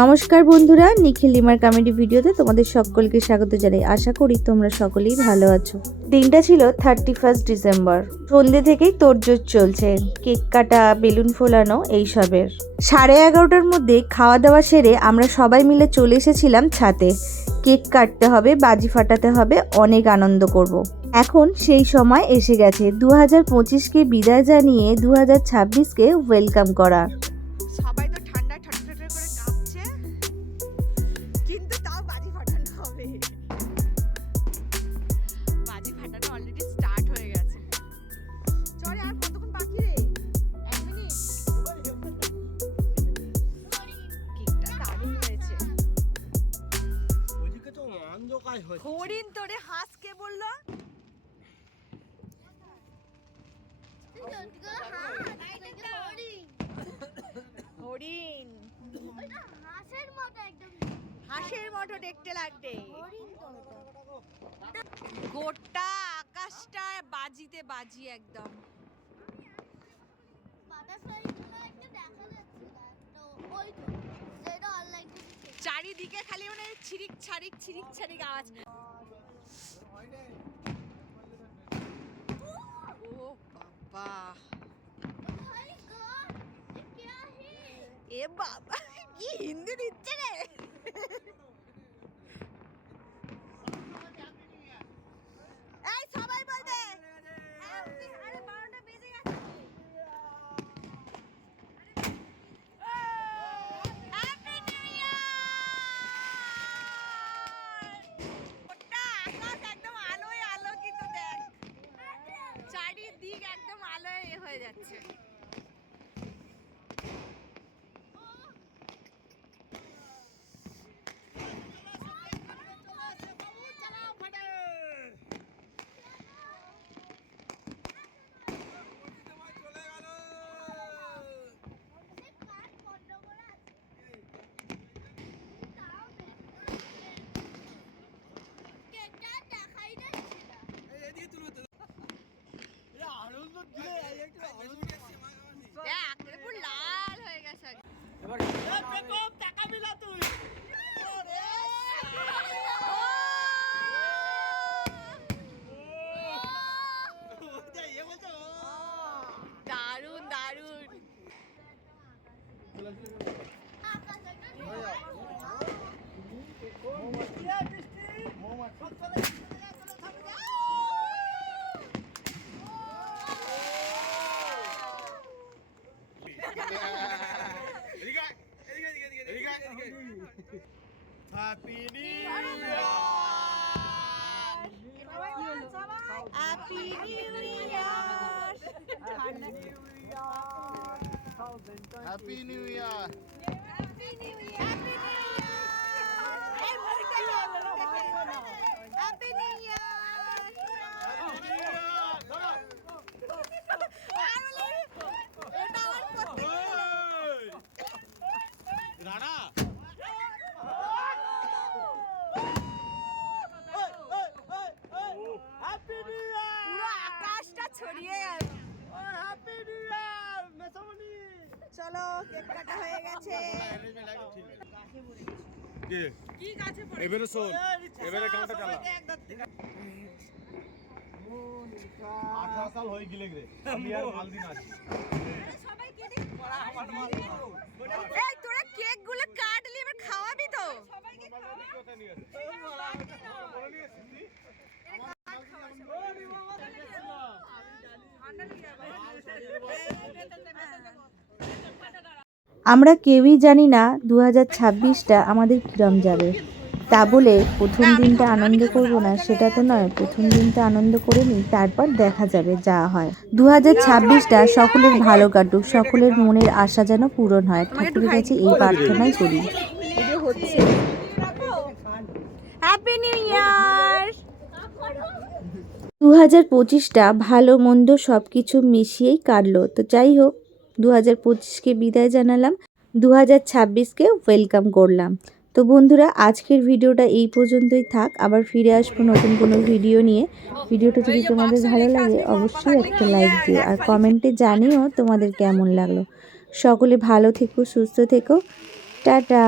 নমস্কার বন্ধুরা, নিখিল লিমার কমেডি ভিডিওতে তোমাদের সকলকে স্বাগত জানাই। আশা করি তোমরা সকলেই ভালো আছো। দিনটা ছিল 31 ডিসেম্বর। সন্ধ্যে থেকেই তোড়জোড় চলছে, কেক কাটা, বেলুন ফোলানো এইসবের। 11:30টার মধ্যে খাওয়া দাওয়া সেরে আমরা সবাই মিলে চলে এসেছিলাম ছাদে। কেক কাটতে হবে, বাজি ফাটাতে হবে, অনেক আনন্দ করব। এখন সেই সময় এসে গেছে 2025কে বিদায় জানিয়ে 2026কে ওয়েলকাম করার। সবাই তো ঠান্ডা ঠান্ডা করে কাঁপছে, কিন্তু তাও বাজি ফাটানো হবে। বাজি ফাটানো অলরেডি স্টার্ট হয়ে গেছে। চলে, আর কতক্ষণ বাকি রে? 1 মিনিট। কেকটা দারুণ হয়েছে। ওইদিকে তো অন্ধকার হচ্ছে। হরিণ তোরে হাঁস কে বললো? হরিণ হাঁসের মতো দেখতে লাগবে। গোটা আকাশটা বাজিতে বাজি একদম। চারিদিকে খালি মানে ছিরিক ছারিক আওয়াজ। ও বাবা, এ বাবা কি হিন্দি দিচ্ছে রে। এই সবাই বলবে আরে 12টা বেজে গেছে। Happy new year. গোটা আকাশ একদম আলোয় আলোকিত, দেখ চারিদিক একদম আলোয় হয়ে যাচ্ছে। লাল হয়ে গেছে। দারুন দারুন। Happy new happy new year. Happy new year. চলো, কেক কাটা হয়ে গেছে। কি গাছে পড়ে? এবারে শোন, এবারে গানটা চালা। 18 সাল হয়ে গেলে রে, আমি আর মালদিন আছি। সবাই কে দেখ পড়া আমার মাল। এই তোরা কেক গুলো কাটলি, এবার খাওয়াবি তো? সবাইকে খাওয়া কথা নিয়ে আসি। বলে নিয়ে আসি। আমরা কেউই জানি না 2026টা আমাদের কিরম যাবে। তা বলে প্রথম দিনটা আনন্দ করব না সেটা তো নয়, প্রথম দিনটা আনন্দ করে নিই, তারপর দেখা যাবে যা হয়। 2026টা সকলের ভালো কাটুক, সকলের মনের আশা যেন পূরণ হয়, ঠাকুরের কাছে এই প্রার্থনাই করি। Happy new year. 2025টা ভালো মন্দ সব কিছু মিশিয়েই কাটলো। তো যাই হোক, 2025কে বিদায় জানালাম, 2026কে ওয়েলকাম করলাম। তো বন্ধুরা, আজকের ভিডিওটা এই পর্যন্তই থাক। আবার ফিরে আসবো নতুন কোনো ভিডিও নিয়ে। ভিডিওটা যদি তোমাদের ভালো লাগে অবশ্যই একটা লাইক দিও, আর কমেন্টে জানিও তোমাদের কেমন লাগলো। সকলে ভালো থেকো, সুস্থ থেকো। টাটা।